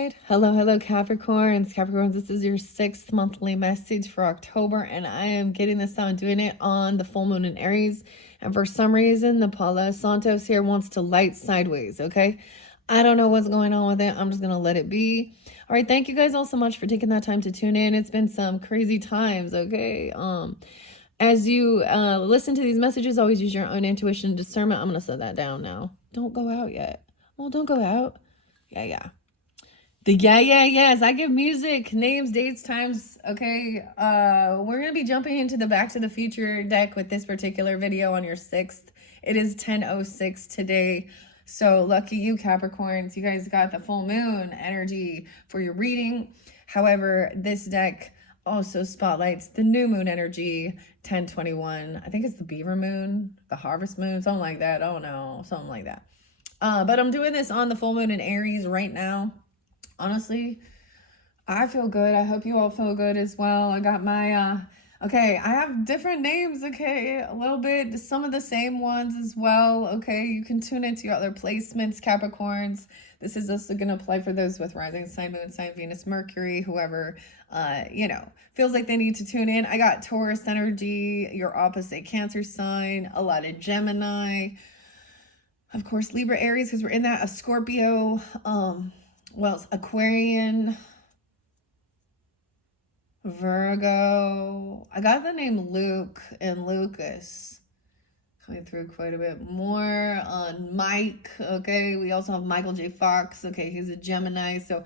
side. Hello, Capricorns. Capricorns, this is your 6th monthly message for October, and I am getting this out and doing it on the full moon in Aries. And for some reason, the Palo Santos here wants to light sideways, okay? I don't know what's going on with it. I'm just going to let it be. All right, thank you guys all so much for taking that time to tune in. It's been some crazy times, okay? As you listen to these messages, always use your own intuition and discernment. I'm going to set that down now. Don't go out yet. Well, don't go out. Yeah. The yes. I give music, names, dates, times. Okay. We're gonna be jumping into the Back to the Future deck with this particular video on your 6th. It is 10:06 today. So lucky you, Capricorns. You guys got the full moon energy for your reading. However, this deck also spotlights the new moon energy, 10/21. I think it's the beaver moon, the harvest moon, something like that. Oh no, something like that. But I'm doing this on the full moon in Aries right now. Honestly, I feel good. I hope you all feel good as well. I got my, okay, I have different names, okay, a little bit, some of the same ones as well, okay? You can tune into your other placements, Capricorns. This is also going to apply for those with rising sign, moon sign, Venus, Mercury, whoever, feels like they need to tune in. I got Taurus energy, your opposite Cancer sign, a lot of Gemini, of course, Libra, Aries, because we're in that, a Scorpio, Aquarian, Virgo. I got the name Luke and Lucas coming through quite a bit more. Mike, okay. We also have Michael J. Fox. Okay, he's a Gemini. So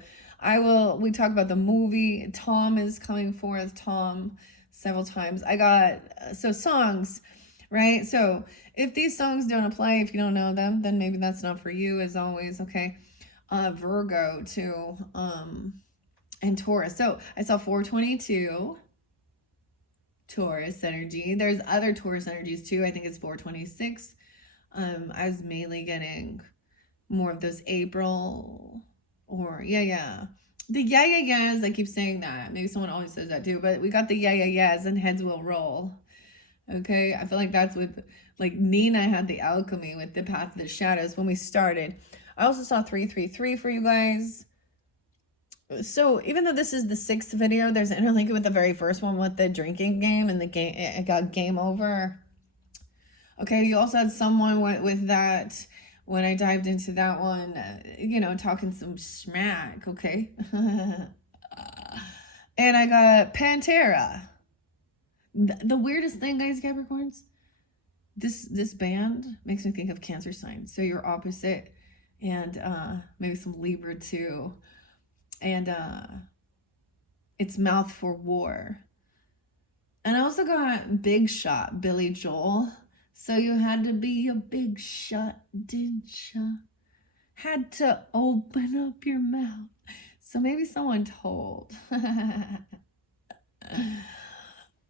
we talk about the movie. Tom is coming forth. Tom several times. I got, songs, right? So if these songs don't apply, if you don't know them, then maybe that's not for you as always, okay? Virgo too, and Taurus. So I saw 422 Taurus energy. There's other Taurus energies too. I think it's 426. I was mainly getting more of those April or the yes. I keep saying that. Maybe someone always says that too, but we got the yes and heads will roll. Okay, I feel like that's with, like, Nina had the alchemy with the Path of the Shadows when we started. I also saw 333 for you guys. So even though this is the 6th video, there's an interlink with the very first one with the drinking game, and the game, it got game over. Okay, you also had someone with that when I dived into that one, talking some smack, okay? And I got Pantera. The weirdest thing, guys, Capricorns, this band makes me think of Cancer sign. So you're opposite, and maybe some Libra too. And it's Mouth for War. And I also got Big Shot, Billy Joel. So you had to be a big shot, didn't ya? Had to open up your mouth. So maybe someone told.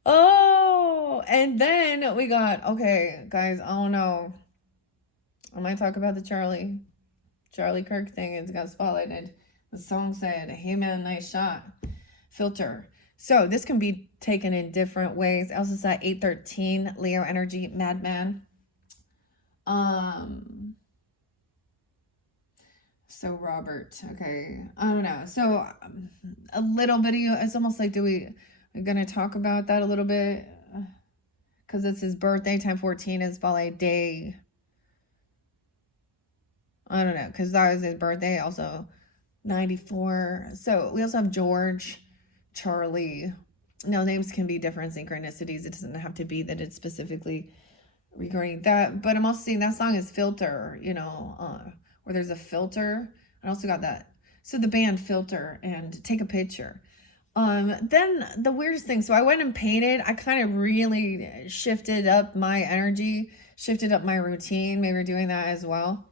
Oh, and then we got, okay, guys, I don't know. I might talk about the Charlie Kirk thing. It's got spotlighted. The song said, "Hey man, nice shot." Filter. So this can be taken in different ways. I also saw 813, Leo energy, Madman. So Robert, okay, I don't know. So a little bit of you, it's almost like, we're gonna talk about that a little bit, because it's his birthday. Time 14 is spotlight day. I don't know, because that was his birthday, also 94. So we also have George, Charlie. Now, names can be different synchronicities. It doesn't have to be that it's specifically regarding that. But I'm also seeing that song is Filter, where there's a filter. I also got that. So the band Filter and Take a Picture. Then the weirdest thing. So I went and painted. I kind of really shifted up my energy, shifted up my routine. Maybe we're doing that as well.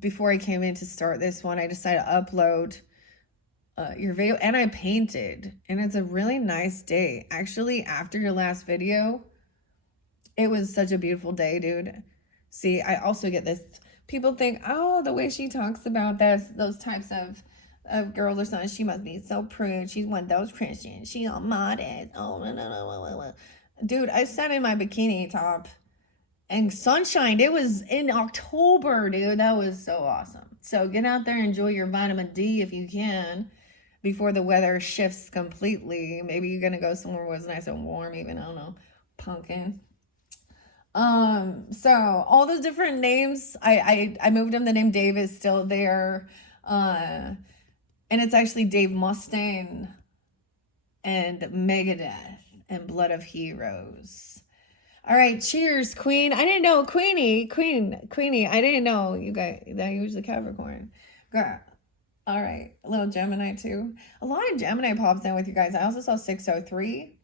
Before I came in to start this one, I decided to upload your video, and I painted, and it's a really nice day. Actually, after your last video, it was such a beautiful day, dude. See, I also get this. People think, oh, the way she talks about those types of girls or something, she must be so prude. She's one of those Christians. She's all modest. Oh, no. Dude, I sat in my bikini top and sunshine. It was in October, dude. That was so awesome. So get out there and enjoy your vitamin D if you can before the weather shifts completely. Maybe you're gonna go somewhere where it's nice and warm, even, I don't know, pumpkin. So all those different names, I moved them. The name Dave is still there. And it's actually Dave Mustaine and Megadeth and Blood of Heroes. All right, cheers, Queen. I didn't know, Queenie. I didn't know you guys that you was a Capricorn. Girl. All right, a little Gemini too. A lot of Gemini pops in with you guys. I also saw 603.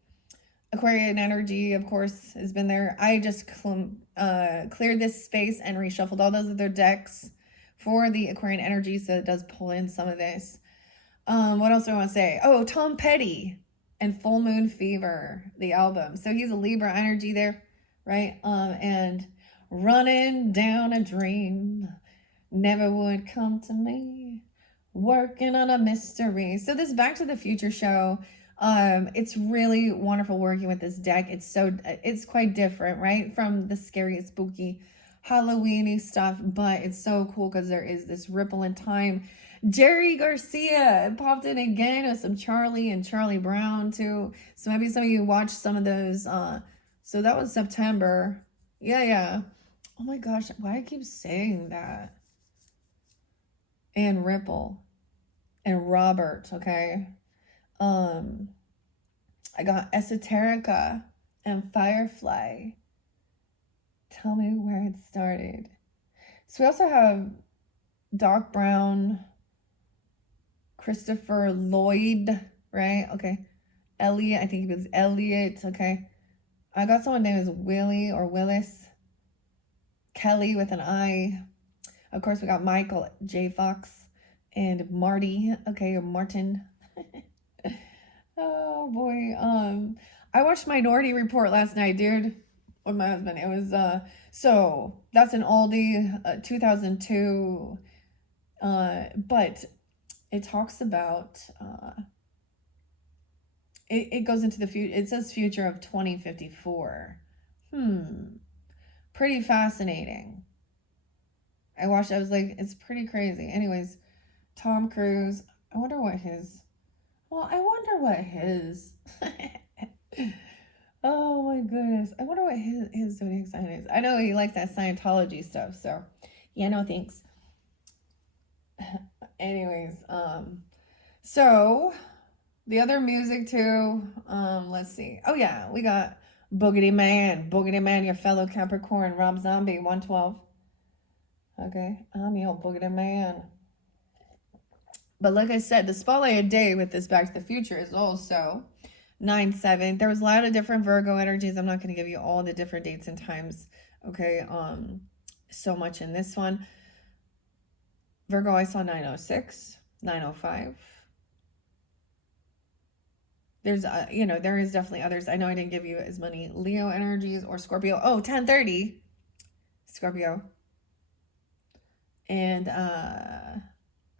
Aquarian energy, of course, has been there. I just cleared this space and reshuffled all those other decks for the Aquarian energy, so it does pull in some of this. What else do I want to say? Oh, Tom Petty and Full Moon Fever, the album. So he's a Libra energy there, right? And running down a dream never would come to me. Working on a mystery. So this Back to the Future show, it's really wonderful working with this deck. It's quite different, right? From the scary, spooky, Halloweeny stuff, but it's so cool because there is this ripple in time. Jerry Garcia popped in again with some Charlie and Charlie Brown too. So maybe some of you watched some of those. So that was September. Yeah. Oh my gosh, why I keep saying that? And Ripple and Robert, okay? I got Esoterica and Firefly. Tell me where it started. So we also have Doc Brown, Christopher Lloyd, right? Okay. Elliot, I think it was Elliot, okay. I got someone named Willie or Willis. Kelly with an I. Of course, we got Michael J. Fox and Marty, okay, or Martin. Oh boy. I watched Minority Report last night, dude, with my husband. It was so that's an oldie, 2002. But it talks about it goes into the future. It says future of 2054. Pretty fascinating. I watched, I was like, it's pretty crazy. Anyways, Tom Cruise. I wonder what his oh my goodness. I wonder what his zodiac sign is. I know he likes that Scientology stuff, so yeah, no thanks. Anyways, so the other music too, let's see. Oh yeah, we got Boogity Man, your fellow Capricorn, Rob Zombie, 112. Okay, I'm your Boogity Man. But like I said, the spotlight a day with this Back to the Future is also 9/7. There was a lot of different Virgo energies. I'm not going to give you all the different dates and times. Okay, so much in this one. Virgo, I saw 906, 905. There's, there is definitely others. I know I didn't give you as many Leo energies or Scorpio. Oh, 1030, Scorpio. And I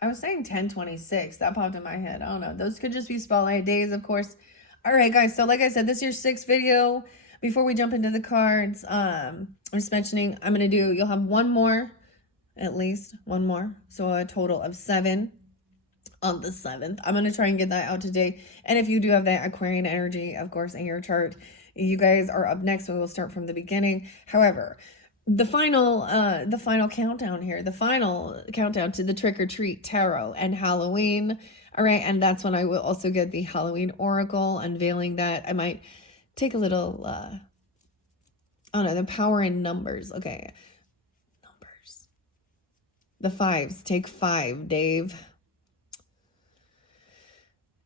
was saying 1026. That popped in my head. I don't know. Those could just be spotlight days, of course. All right, guys. So like I said, this is your 6th video. Before we jump into the cards, I'm just mentioning you'll have one more, at least one more. So a total of 7 on the 7th. I'm going to try and get that out today. And if you do have that Aquarian energy, of course, in your chart, you guys are up next. So we'll start from the beginning. However, the final countdown here, the final countdown to the Trick or Treat Tarot and Halloween. All right. And that's when I will also get the Halloween Oracle, unveiling that. I might take a little, the power in numbers. Okay. Numbers. The 5s. Take 5, Dave.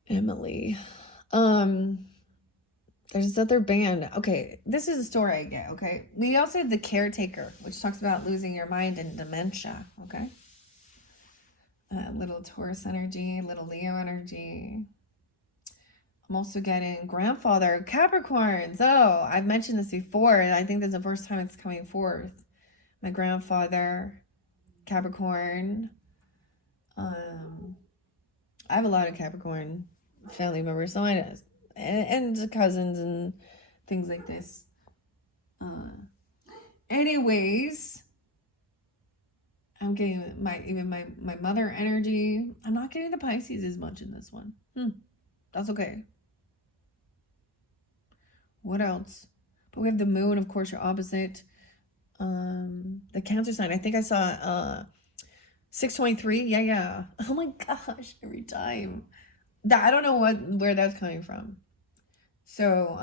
Emily. There's this other band. Okay, this is a story I get, okay? We also have The Caretaker, which talks about losing your mind and dementia, okay? Little Taurus energy, little Leo energy. I'm also getting grandfather, Capricorns. Oh, I've mentioned this before, and I think this is the first time it's coming forth. My grandfather, Capricorn. I have a lot of Capricorn family members, so I know. And cousins and things like this. Anyways, I'm getting my mother energy. I'm not getting the Pisces as much in this one. That's okay. What else? But we have the moon, of course, your opposite. The Cancer sign. I think I saw 623. Yeah. Oh my gosh, every time. That I don't know where that's coming from. So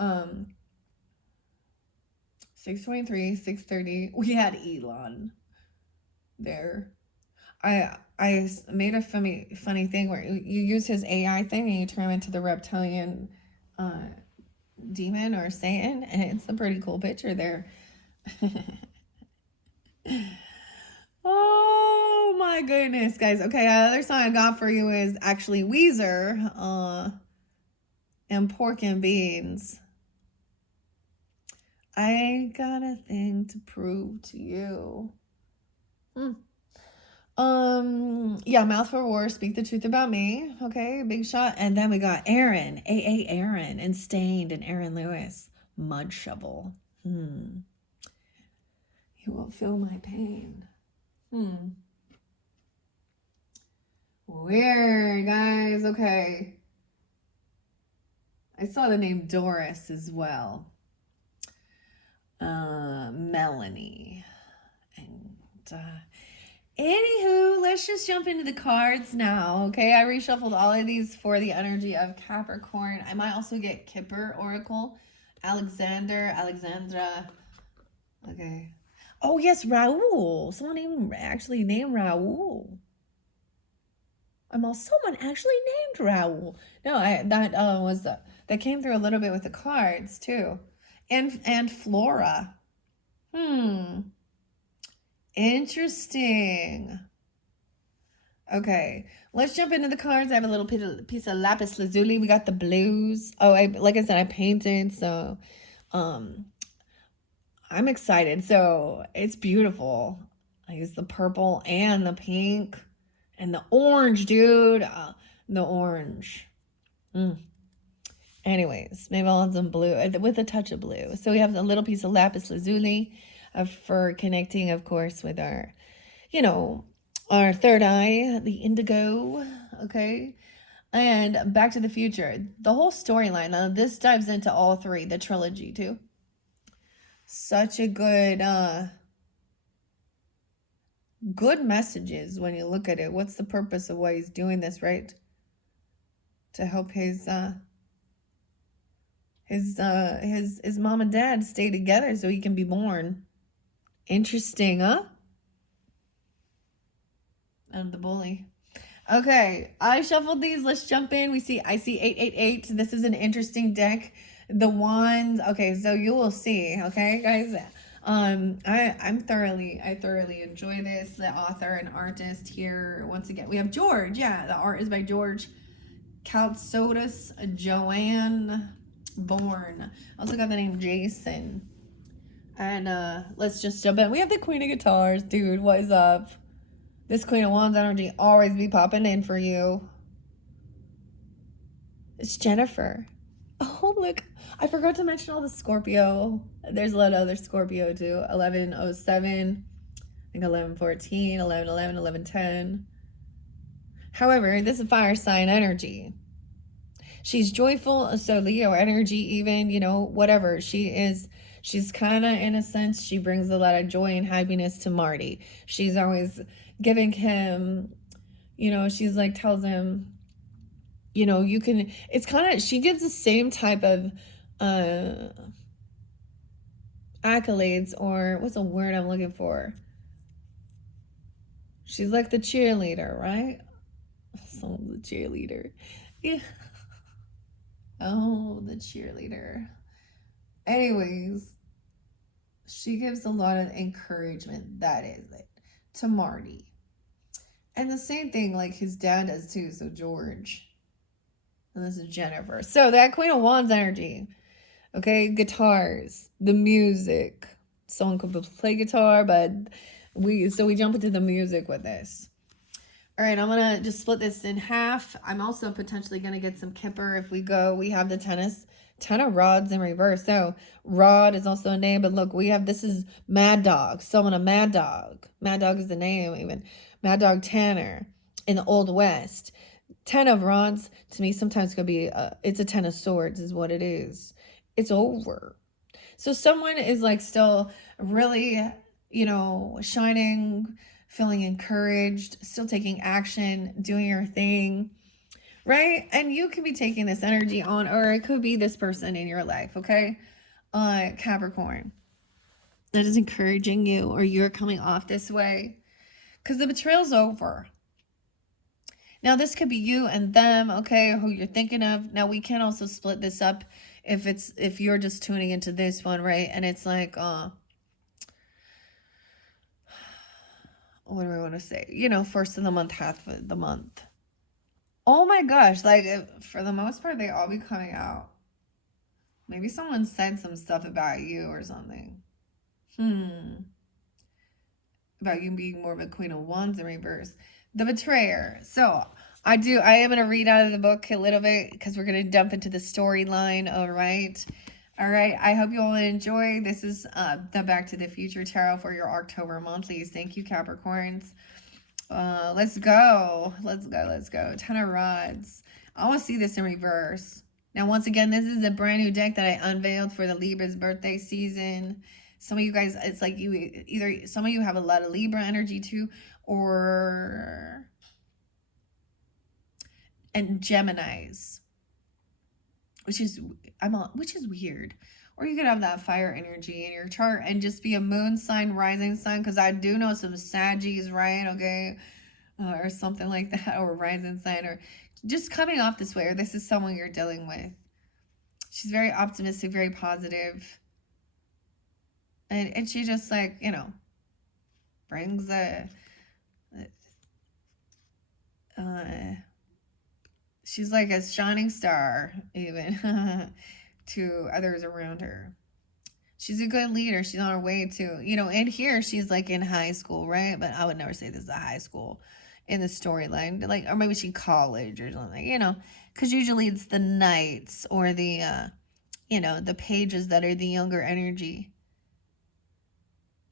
623, 630. We had Elon there. I made a funny thing where you use his AI thing and you turn him into the reptilian demon or Satan, and it's a pretty cool picture there. Oh my goodness, guys. Okay, other song I got for you is actually Weezer and Pork and Beans. I got a thing to prove to you. Yeah, Mouth for War, Speak the Truth About Me. Okay, big shot. And then we got Aaron, A.A. Aaron, and Stained, and Aaron Lewis, Mud Shovel. You won't feel my pain. Weird, guys. Okay. I saw the name Doris as well. Melanie. And anywho, let's just jump into the cards now, okay? I reshuffled all of these for the energy of Capricorn. I might also get Kipper Oracle, Alexandra. Okay. Oh, yes, Raul. Someone actually named Raul. Someone actually named Raul. No, that came through a little bit with the cards too. And Flora. Interesting. Okay, let's jump into the cards. I have a little piece of lapis lazuli. We got the blues. Oh, like I said, I painted, so I'm excited. So it's beautiful. I use the purple and the pink and the orange, dude. The orange. Anyways, maybe I'll add some blue with a touch of blue. So we have a little piece of lapis lazuli for connecting, of course, with our, our third eye, the indigo. Okay. And Back to the Future. The whole storyline. Now, this dives into all three, the trilogy, too. Such a good messages when you look at it. What's the purpose of why he's doing this, right? To help his mom and dad stay together so he can be born. Interesting, huh? And the bully. Okay, I shuffled these. Let's jump in. I see 888. This is an interesting deck. The wands. Okay, so you will see. Okay, guys. I thoroughly enjoy this. The author and artist here. Once again, we have George. Yeah, the art is by George Kaltsotis Joanne Bourne. Also got the name Jason. And let's just jump in. We have the Queen of Guitars, dude. What is up? This Queen of Wands energy always be popping in for you. It's Jennifer. Oh, look. I forgot to mention all the Scorpio. There's a lot of other Scorpio, too. 1107. I think 1114, 1111, 1110. However, this is fire sign energy. She's joyful, so Leo energy even, whatever. She's kind of, in a sense, she brings a lot of joy and happiness to Marty. She's always giving him, she's like, tells him, you can, it's kind of, she gives the same type of accolades, or what's the word I'm looking for? She's like the cheerleader, right? So the cheerleader. Yeah. Oh, the cheerleader. Anyways, she gives a lot of encouragement, that is it, to Marty. And the same thing like his dad does too, so George. And this is Jennifer. So that Queen of Wands energy. Okay, guitars, the music. Someone could play guitar, but we jump into the music with this. All right, I'm going to just split this in half. I'm also potentially going to get some Kipper if we go. We have the Ten of Rods in reverse. So Rod is also a name, but look, we have, this is Mad Dog. Someone, a Mad Dog. Mad Dog is the name even. Mad Dog Tanner in the Old West. Ten of Rods to me sometimes could be, it's a Ten of Swords is what it is. It's over. So someone is like still really, you know, shining, feeling encouraged, still taking action, doing your thing, right? And you can be taking this energy on, or it could be this person in your life, okay? Capricorn, that is encouraging you, or you're coming off this way because the betrayal's over. Now this could be you and them, okay, who you're thinking of. Now we can also split this up if you're just tuning into this one, right? And it's like, what do I want to say? You know, first of the month, half of the month. Oh my gosh, like for the most part, they all be coming out. Maybe someone said some stuff about you or something. About you being more of a Queen of Wands in reverse. The Betrayer. So I am going to read out of the book a little bit because we're going to dump into the storyline. All right. I hope you all enjoy. This is the Back to the Future Tarot for your October monthlies. Thank you, Capricorns. Let's go. Ten of Rods. I want to see this in reverse. Now, once again, this is a brand new deck that I unveiled for the Libra's birthday season. Some of you guys, it's like some of you have a lot of Libra energy too, and Geminis, which is weird. Or you could have that fire energy in your chart and just be a moon sign, rising sign, because I do know some Saggies, right? Okay, or something like that, or rising sign, or just coming off this way, or this is someone you're dealing with. She's very optimistic, very positive. And she just like, you know, brings she's like a shining star even to others around her. She's a good leader. She's on her way to, you know, and here she's like in high school, right? But I would never say this is a high school in the storyline, like, or maybe she college or something, you know, because usually it's the knights or the, you know, the pages that are the younger energy.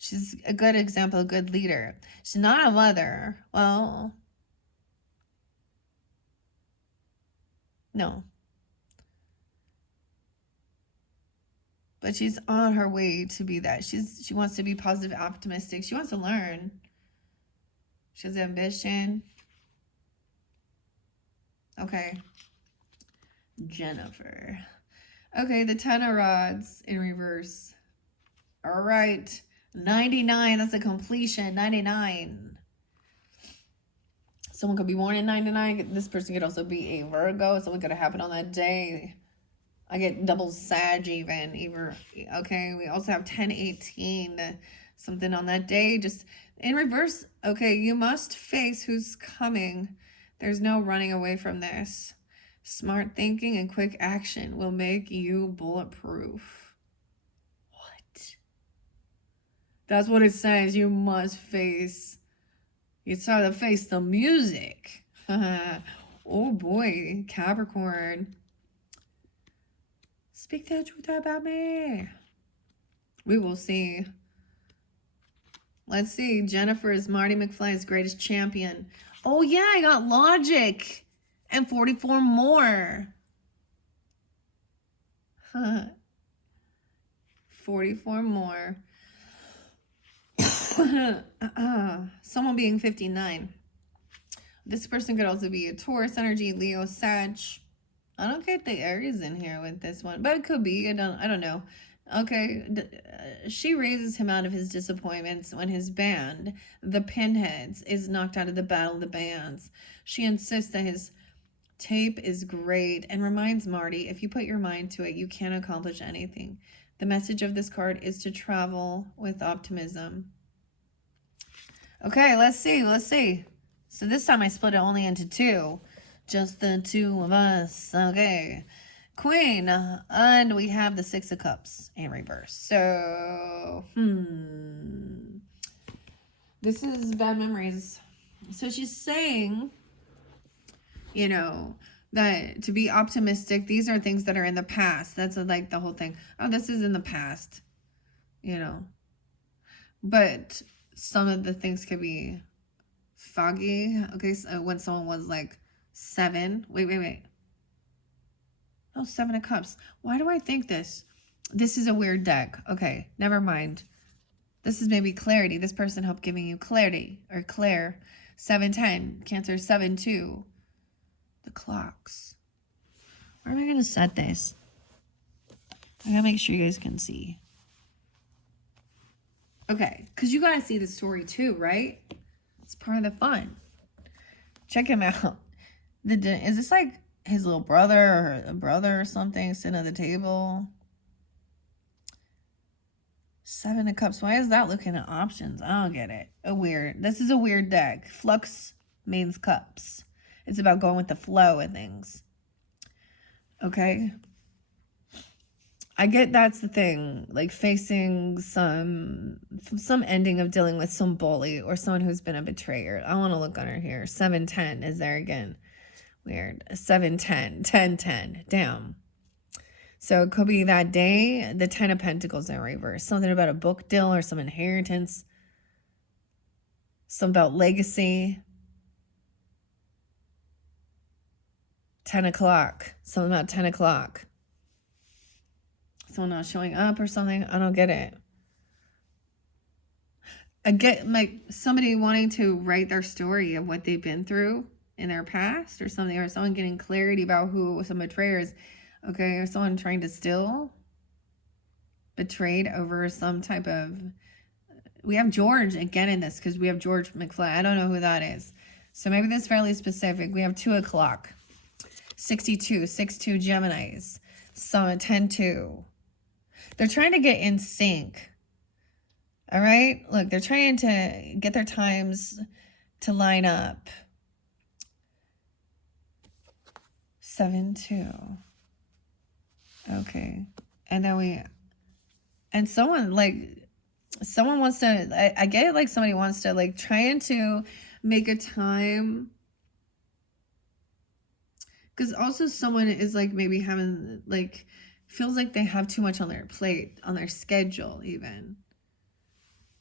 She's a good example, a good leader. She's not a mother. Well, no. But she's on her way to be that. She wants to be positive, optimistic. She wants to learn. She has ambition. Okay. Jennifer. Okay, the Ten of Rods in reverse. All right. 99, that's a completion. 99. Someone could be born in 99. This person could also be a Virgo. Something could have happened on that day. I get double Sag even. Okay, we also have 1018. Something on that day. Just in reverse. Okay, you must face who's coming. There's no running away from this. Smart thinking and quick action will make you bulletproof. What? That's what it says. You must face. It's time to face the music. Oh boy, Capricorn. Speak the truth about me. We will see. Let's see. Jennifer is Marty McFly's greatest champion. Oh yeah, I got logic. And 44 more. 44 more. Someone being 59. This person could also be a Taurus energy, Leo, Sag. I don't get the Aries in here with this one, but it could be. I don't know. Okay, she raises him out of his disappointments when his band, the Pinheads, is knocked out of the Battle of the Bands. She insists that his tape is great and reminds Marty, if you put your mind to it, you can accomplish anything. The message of this card is to travel with optimism. Okay, let's see. So this time I split it only into two. Just the two of us. Okay. Queen. And we have the Six of Cups in reverse. So, this is bad memories. So she's saying, you know, that to be optimistic, these are things that are in the past. That's like the whole thing. Oh, this is in the past, you know. But some of the things could be foggy. Okay, so when someone was like 7. Wait. Oh, 7 of Cups. Why do I think this? This is a weird deck. Okay, never mind. This is maybe clarity. This person helped giving you clarity or Claire. 7-10. Cancer 7-2. The clocks. Where am I going to set this? I got to make sure you guys can see. Okay, because you got to see the story too, right? It's part of the fun. Check him out. Is this like his little brother or a brother or something sitting at the table? 7 of Cups. Why is that looking at options? I don't get it. This is a weird deck. Flux means cups. It's about going with the flow of things. Okay. I get that's the thing. Like facing some ending of dealing with some bully or someone who's been a betrayer. I want to look under here. 7-10 is there again. Weird. 7-10. 10-10. Damn. So it could be that day, the 10 of Pentacles in reverse. Something about a book deal or some inheritance. Something about legacy. 10 o'clock. Something about 10 o'clock. Someone not showing up or something. I don't get it. I get like somebody wanting to write their story of what they've been through in their past or something. Or someone getting clarity about who some betrayers. Okay, or someone trying to steal, betrayed over some type of... We have George again in this because we have George McFly. I don't know who that is. So maybe that's fairly specific. We have 2 o'clock, 62, 6-2 Geminis, so 10-2. They're trying to get in sync. All right? Look, they're trying to get their times to line up. 7-2. Okay. And then someone wants to, I get it, like somebody wants to like trying to make a time. Because also someone is like maybe having like, feels like they have too much on their plate, on their schedule even.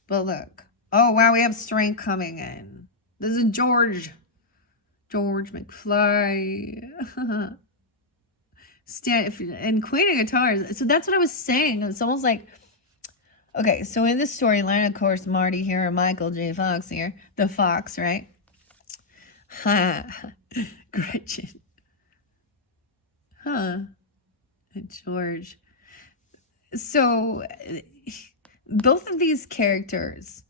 But look. Oh, wow, we have strength coming in. This is George McFly. And Queen of Guitars. So that's what I was saying. It's almost like, okay, so in this storyline, of course, Marty here and Michael J. Fox here. The Fox, right? Ha. Gretchen. Huh. George. So both of these characters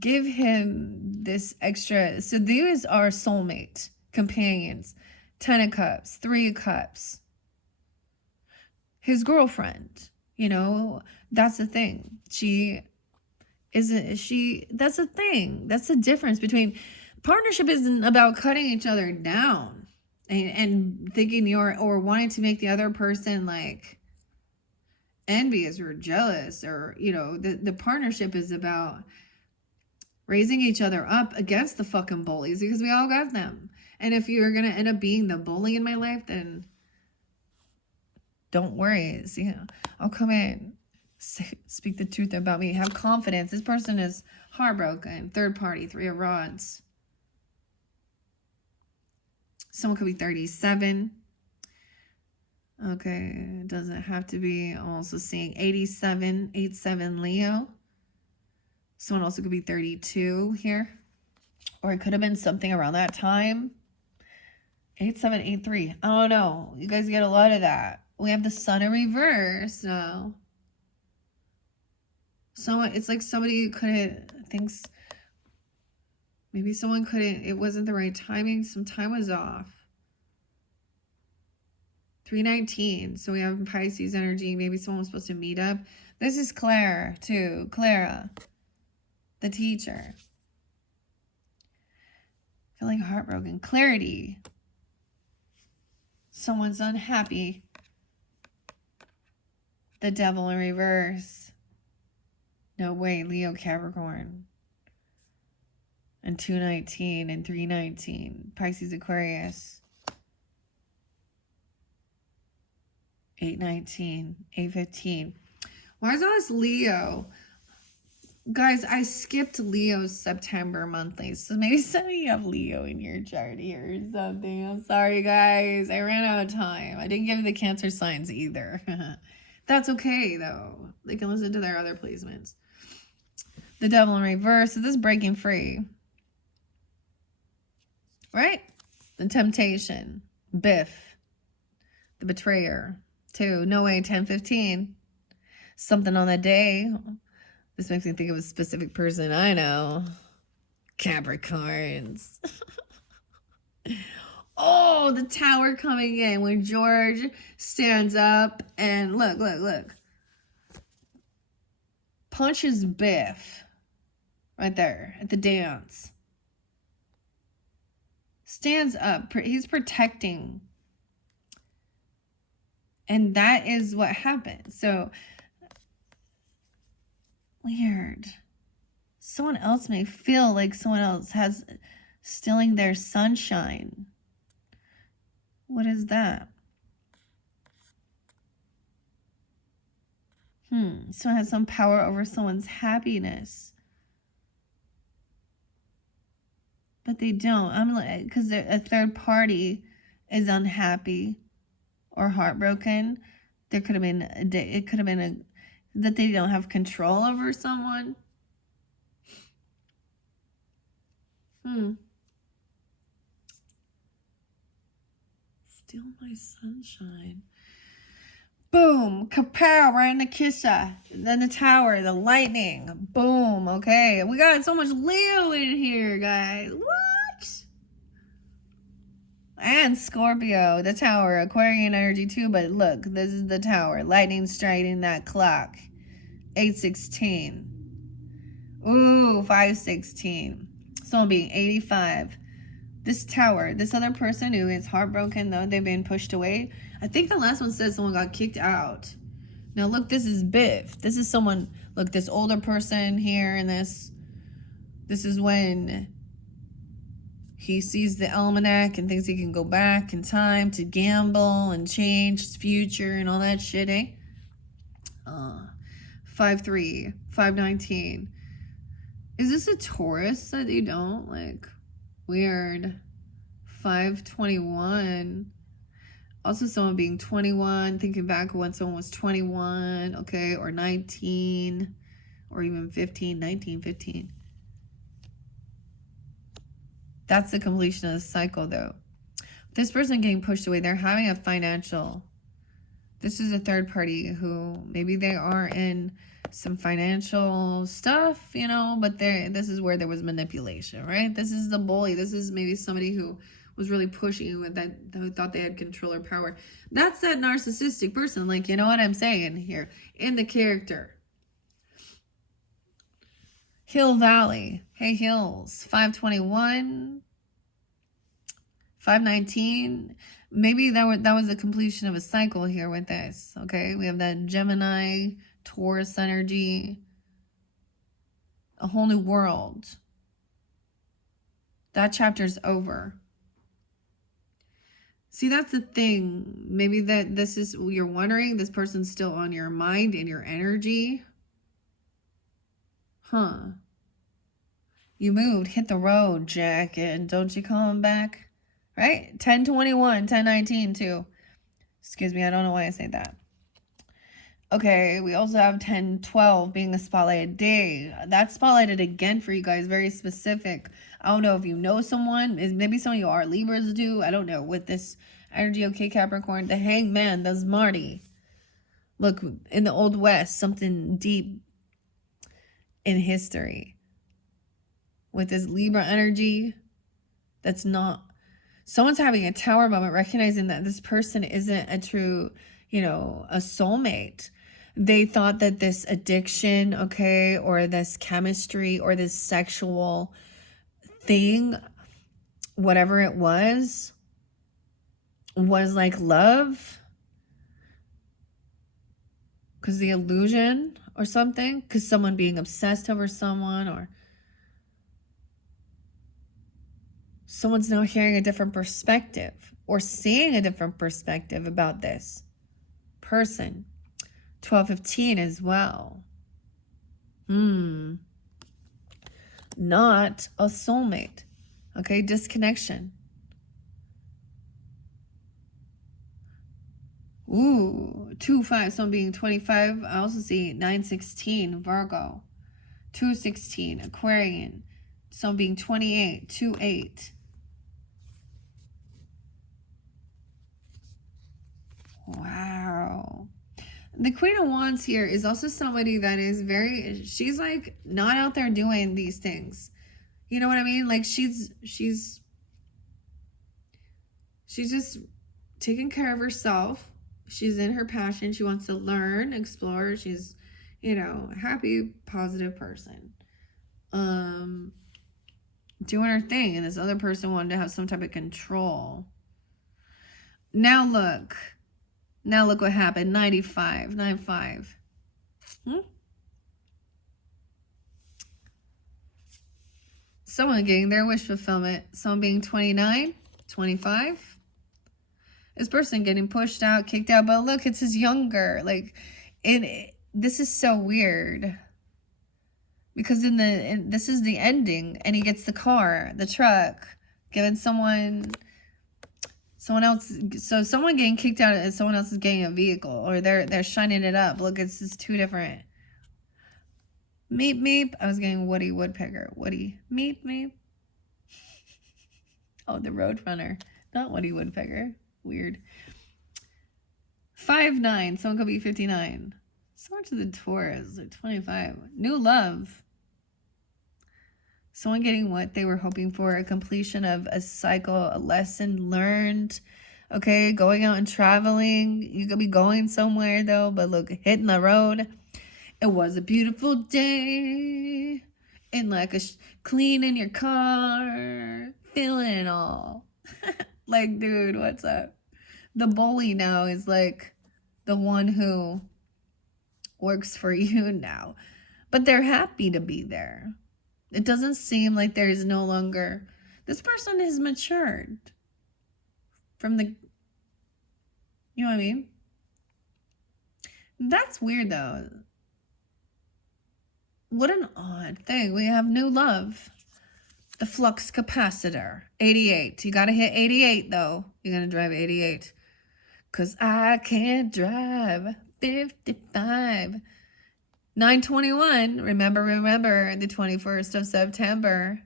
give him this extra. So these are soulmate companions. 10 of Cups, 3 of Cups. His girlfriend, that's the thing. That's the thing. That's the difference between partnership. Isn't about cutting each other down and thinking or wanting to make the other person like envious or jealous or, the partnership is about raising each other up against the fucking bullies because we all got them. And if you're going to end up being the bully in my life, then don't worry. I'll come in, speak the truth about me, have confidence. This person is heartbroken. Third party, 3 of Rods. Someone could be 37. Okay, it doesn't have to be. I'm also seeing 87, 87 Leo. Someone also could be 32 here. Or it could have been something around that time. 8783. I don't know. You guys get a lot of that. We have the Sun in reverse now. It's like somebody thinks maybe someone couldn't, it wasn't the right timing. Some time was off. 319. So we have Pisces energy. Maybe someone was supposed to meet up. This is Claire too. Clara, the teacher. Feeling heartbroken. Clarity. Someone's unhappy. The Devil in reverse. No way, Leo Capricorn. And 219 and 319. Pisces Aquarius. 819, 815. Why is all this Leo? Guys, I skipped Leo's September monthly, so maybe some of you have Leo in your chart here or something. I'm sorry, guys. I ran out of time. I didn't give the Cancer signs either. That's okay, though. They can listen to their other placements. The Devil in reverse. So this is breaking free. Right? The Temptation. Biff. The Betrayer. 2. No way, 1015. Something on that day. This makes me think of a specific person I know. Capricorns. Oh, the Tower coming in when George stands up and look. Punches Biff right there at the dance. Stands up. He's protecting. And that is what happened. So, weird. Someone else may feel like someone else has stealing their sunshine. What is that? Someone has some power over someone's happiness. But they don't. I'm like, because a third party is unhappy or heartbroken. There could have been it could have been that they don't have control over someone. Steal my sunshine. Boom. Kapow. Right in the kisser. Then the Tower. The lightning. Boom. Okay. We got so much Leo in here, guys. What? And Scorpio. The Tower. Aquarian energy too. But look. This is the Tower. Lightning striking that clock. 816. Ooh. 516. Someone being 85. This Tower, this other person who is heartbroken, though they've been pushed away. I think the last one says someone got kicked out. Now, look, this is Biff. This is someone, look, this older person here and this is when he sees the almanac and thinks he can go back in time to gamble and change his future and all that shit, eh? 5-3, 5-19. Is this a Taurus that you don't like? Weird. 5-21. Also someone being 21, thinking back when someone was 21, okay, or 19, or even 15, 19, 15. That's the completion of the cycle, though. This person getting pushed away, they're having a financial. This is a third party who maybe they are in some financial stuff, you know, but this is where there was manipulation, right? This is the bully. This is maybe somebody who was really pushing you and who thought they had control or power. That's that narcissistic person, like, you know what I'm saying here in the character. Hill Valley. Hey, Hills. 521. 519. Maybe that was the completion of a cycle here with this, okay? We have that Gemini, Taurus energy, a whole new world. That chapter's over. See, that's the thing. Maybe that this is, you're wondering, this person's still on your mind and your energy. You moved, hit the road, Jack, and don't you come back? Right? 1021, 1019 too. Excuse me, I don't know why I say that. Okay, we also have 1012 being a spotlighted day. That's spotlighted again for you guys, very specific. I don't know if you know someone. Maybe some of you are Libras do. I don't know. With this energy, okay, Capricorn. The Hangman, that's Marty. Look, in the Old West, something deep in history. With this Libra energy, that's not... Someone's having a Tower moment, recognizing that this person isn't a true, you know, a soulmate. They thought that this addiction, okay, or this chemistry or this sexual thing, whatever it was like love. Because the illusion or something. Because someone being obsessed over someone, or someone's now hearing a different perspective or seeing a different perspective about this person. 1215 as well. Not a soulmate. Okay, disconnection. Ooh, 2-5, someone being 25. I also see 916, Virgo. 216, Aquarian. Someone being 28, 28. Wow. The Queen of Wands here is also somebody that is she's like not out there doing these things. You know what I mean? Like she's just taking care of herself. She's in her passion. She wants to learn, explore. She's, a happy, positive person. Doing her thing. And this other person wanted to have some type of control. Now look what happened. 95. Someone getting their wish fulfillment. Someone being 29, 25. This person getting pushed out, kicked out. But look, it's his younger. Like, this is so weird. Because this is the ending. And he gets the car, the truck, giving someone else. So someone getting kicked out and someone else is getting a vehicle. Or they're shining it up. Look, it's just two different. Meep, meep. I was getting Woody Woodpecker. Woody. Meep, meep. Oh, the Roadrunner. Not Woody Woodpecker. Weird. 5-9. Someone could be 59. So much of the Taurus. Like 25. New love. Someone getting what they were hoping for. A completion of a cycle. A lesson learned. Okay. Going out and traveling. You could be going somewhere though. But look, hitting the road. It was a beautiful day. And like cleaning your car. Feeling it all. Like, dude, what's up? The bully now is like the one who works for you now. But they're happy to be there. It doesn't seem like there is no longer... This person has matured from the... You know what I mean? That's weird, though. What an odd thing. We have new love. The flux capacitor. 88. You got to hit 88, though. You're going to drive 88. Because I can't drive 55. 921. Remember the 21st of September.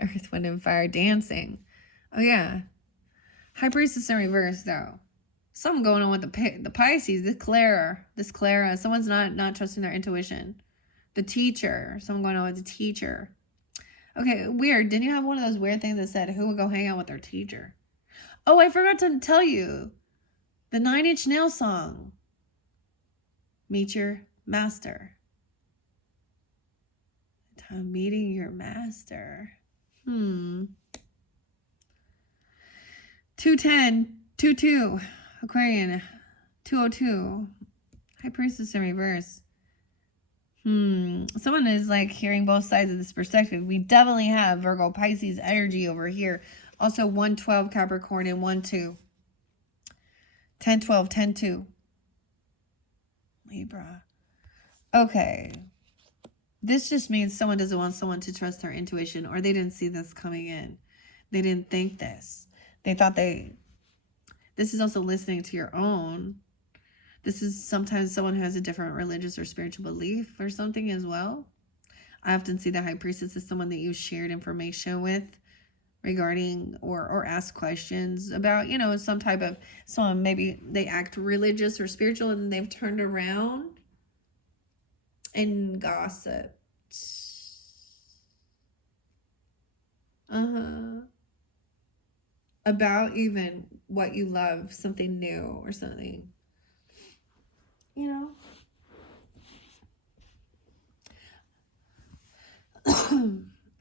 Earth, Wind, and Fire dancing. Oh, yeah. High Priestess in reverse, though. Something going on with the Pisces. This Clara. Someone's not trusting their intuition. The teacher. Something going on with the teacher. Okay, weird. Didn't you have one of those weird things that said who would go hang out with their teacher? Oh, I forgot to tell you. The 9 Inch Nails song. Meet your master. Time meeting your master. 210. 22. Aquarian. 202. High Priestess in reverse. Someone is like hearing both sides of this perspective. We definitely have Virgo Pisces energy over here. Also 112 Capricorn and 1-2. 10-12, 10-2. Libra. Okay. This just means someone doesn't want someone to trust their intuition, or they didn't see this coming in. They didn't think this. They thought this is also listening to your own. This is sometimes someone who has a different religious or spiritual belief or something as well. I often see the High Priestess as someone that you shared information with regarding or ask questions about, some type of someone. Maybe they act religious or spiritual and they've turned around and gossiped. About even what you love, something new or something.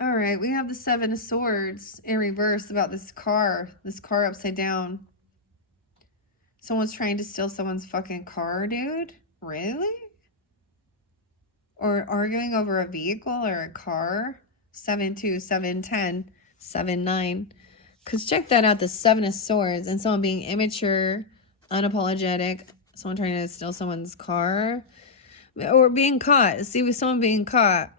All right, we have the 7 of Swords in reverse about this car upside down. Someone's trying to steal someone's fucking car, dude? Really? Or arguing over a vehicle or a car? 7-2, 7-10, 7-9. Because check that out, the Seven of Swords, and someone being immature, unapologetic, someone trying to steal someone's car, or being caught. See, with someone being caught.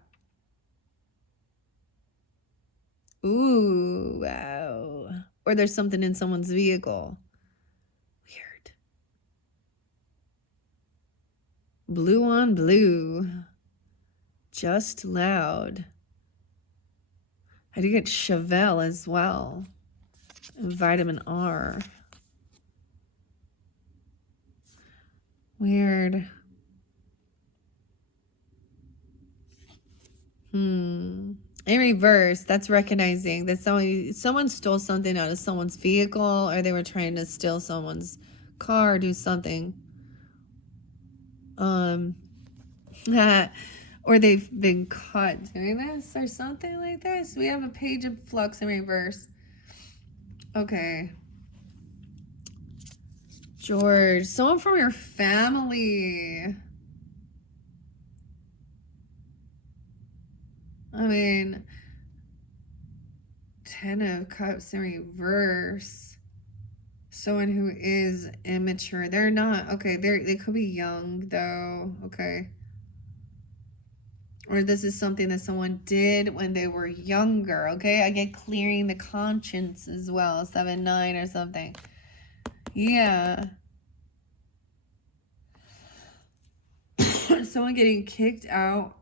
Ooh, wow. Or there's something in someone's vehicle. Weird. Blue on blue. Just loud. I do get Chevelle as well. And vitamin R. Weird. In reverse, that's recognizing that someone stole something out of someone's vehicle, or they were trying to steal someone's car or do something. Or they've been caught doing this or something like this. We have a page of flux in reverse. Okay. George, someone from your family. I mean, 10 of Cups in reverse. Someone who is immature. They're not, okay, they could be young though, okay. Or this is something that someone did when they were younger, okay? I get clearing the conscience as well, 7-9 or something. Yeah. Someone getting kicked out,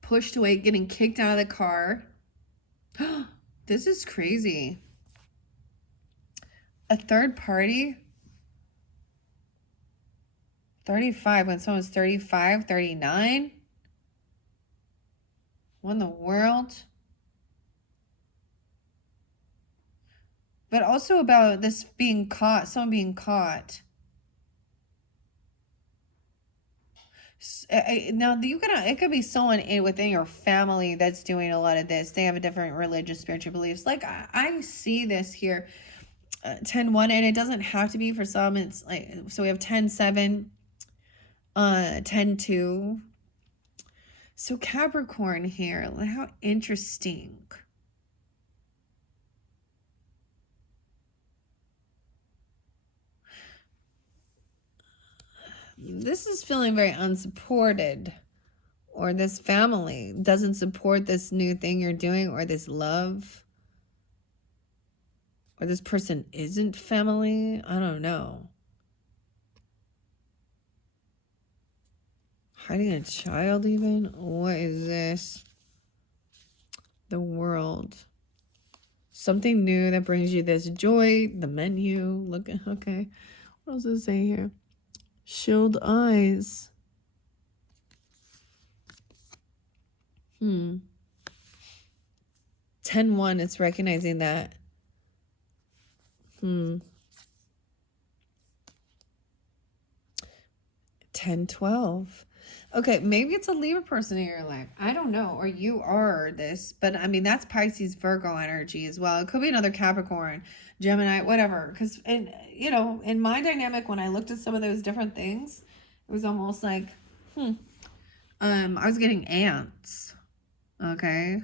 pushed away, getting kicked out of the car. This is crazy. A third party? 35, when someone's 35, 39? What in the world? But also about this being caught, someone being caught. Now, it could be someone within your family that's doing a lot of this. They have a different religious, spiritual beliefs. Like, I see this here. 10-1, and it doesn't have to be for some. It's like, so we have 10-7, 10-2. So Capricorn here, how interesting. This is feeling very unsupported, or this family doesn't support this new thing you're doing, or this love, or this person isn't family. I don't know. Hiding a child even? What is this? The World. Something new that brings you this joy. The menu. Look at, okay. What does it say here? Shield eyes. 10-1, it's recognizing that. 10-12. Okay, maybe it's a Libra person in your life. I don't know. Or you are this. But, I mean, that's Pisces, Virgo energy as well. It could be another Capricorn, Gemini, whatever. Because, you know, in my dynamic, when I looked at some of those different things, it was almost like, I was getting ants. Okay.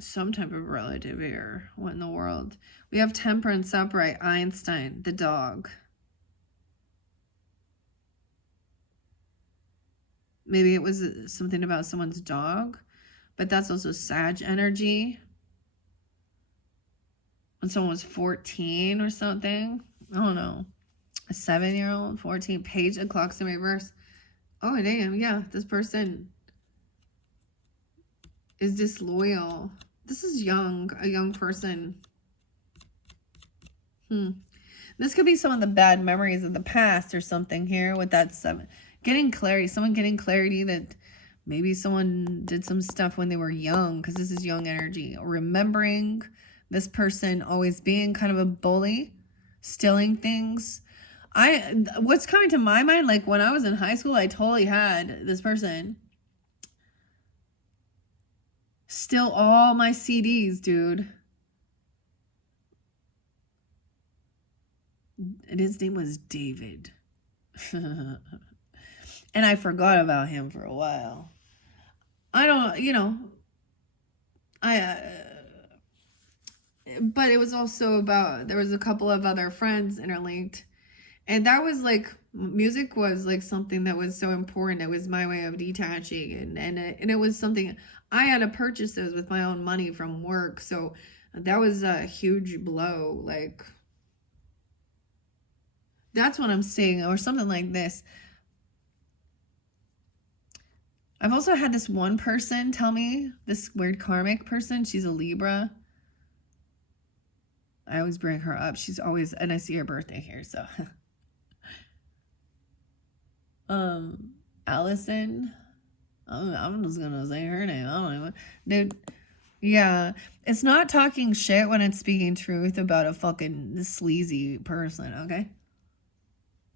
Some type of relative here. What in the world? We have Temperance upright, Einstein, the dog. Maybe it was something about someone's dog, but that's also Sag energy. When someone was 14 or something. I don't know. A 7-year-old, 14, page of clocks in reverse. Oh, damn. Yeah, this person is disloyal. This is young, a young person. This could be some of the bad memories of the past or something here with that 7. Getting clarity, someone getting clarity that maybe someone did some stuff when they were young, because this is young energy. Remembering this person always being kind of a bully, stealing things. What's coming to my mind, like when I was in high school, I totally had this person steal all my CDs, dude. And his name was David. And I forgot about him for a while. I don't, you know, But it was also about, there was a couple of other friends interlinked. And that was like, music was like something that was so important. It was my way of detaching. And it was something, I had to purchase those with my own money from work. So that was a huge blow. Like, that's what I'm saying, or something like this. I've also had this one person tell me, this weird karmic person, she's a Libra. I always bring her up. She's always, and I see her birthday here, so. Allison. I'm just gonna say her name. I don't know. Dude, yeah. It's not talking shit when it's speaking truth about a fucking sleazy person, okay?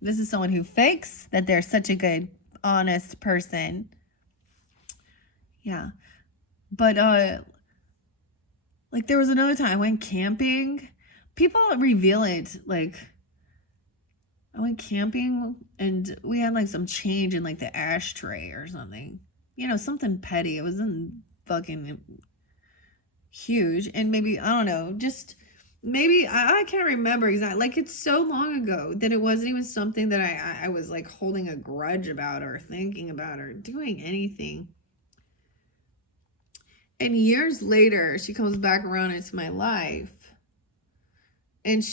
This is someone who fakes that they're such a good, honest person. Yeah. But, like, there was another time I went camping. People reveal it, like, I went camping and we had like some change in like the ashtray or something. You know, something petty. It wasn't fucking huge. And maybe, I don't know, just maybe, I can't remember exactly. Like, it's so long ago that it wasn't even something that I was like holding a grudge about or thinking about or doing anything. And years later, she comes back around into my life. And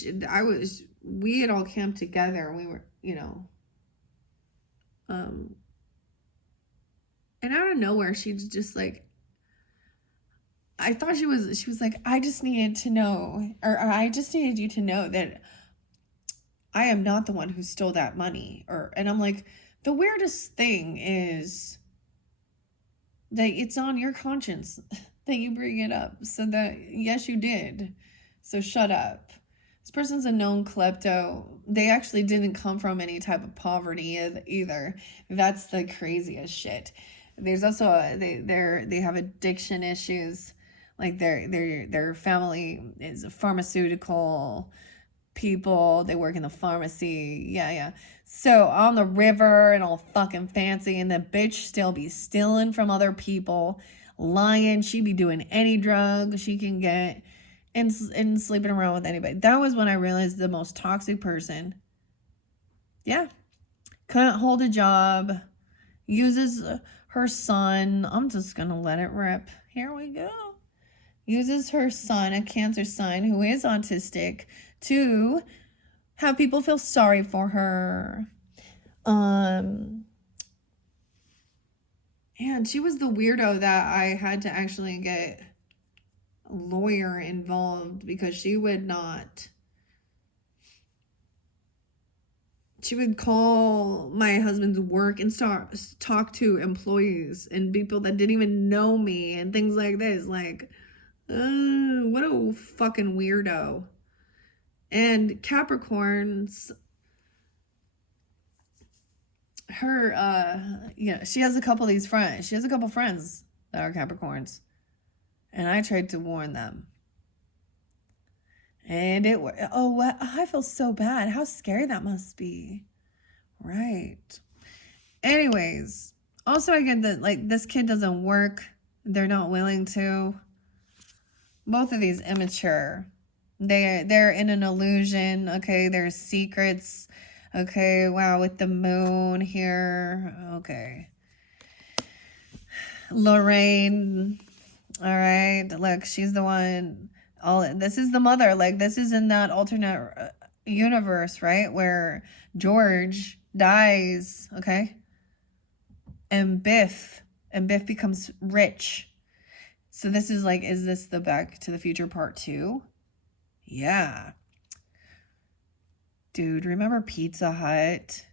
we had all camped together and we were, you know, and out of nowhere, she's just like, I thought she was like, I just needed to know, or I just needed you to know that I am not the one who stole that money. And I'm like, the weirdest thing is that it's on your conscience that you bring it up. So that, yes, you did. So shut up. This person's a known klepto. They actually didn't come from any type of poverty either. That's the craziest shit. There's also they have addiction issues. Like their family is pharmaceutical people. They work in the pharmacy. Yeah. So on the river and all fucking fancy, and the bitch still be stealing from other people, lying. She be doing any drug she can get. And sleeping around with anybody. That was when I realized the most toxic person. Yeah. Couldn't hold a job. Uses her son. I'm just going to let it rip. Here we go. Uses her son, a Cancer sign who is autistic, to have people feel sorry for her. And she was the weirdo that I had to actually get lawyer involved because she would call my husband's work and talk to employees and people that didn't even know me and things like this. Like, what a fucking weirdo. And Capricorns, her, she has a couple of these friends. She has a couple friends that are Capricorns. And I tried to warn them. And I feel so bad. How scary that must be. Right. Anyways, also I get that, like, this kid doesn't work. They're not willing to. Both of these immature. They're in an illusion. Okay, there's secrets. Okay, wow, with the moon here. Okay. Lorraine. All right, look, she's the one. This is the mother. Like, this is in that alternate universe, right, where George dies. Okay, and Biff becomes rich. So this is like, is this the Back to the Future Part 2? Yeah. Dude, remember Pizza Hut?